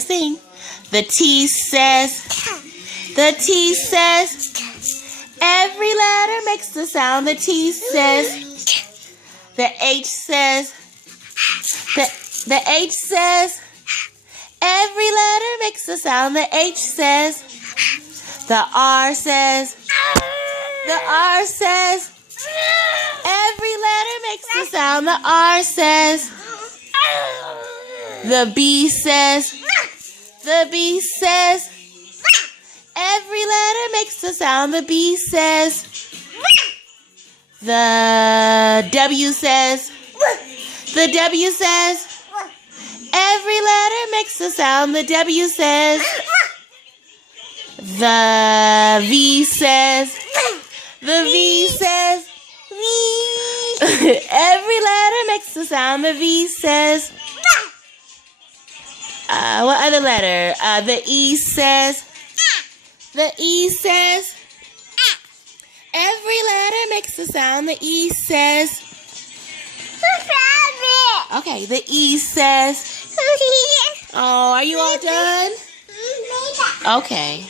Sing. The T says, every letter makes the sound. The T says, the H says, the H says, every letter makes the sound. The H says, the R says, the R says, every letter makes the sound. The R says, the B says, the B says, every letter makes the sound. The B says, the W says, the W says, every letter makes the sound. The W says, the V says, the V says, every letter makes the sound. The V says, what other letter? The E says, the E says, every letter makes the sound. The E says, okay, the E says, oh, are you all done? Okay.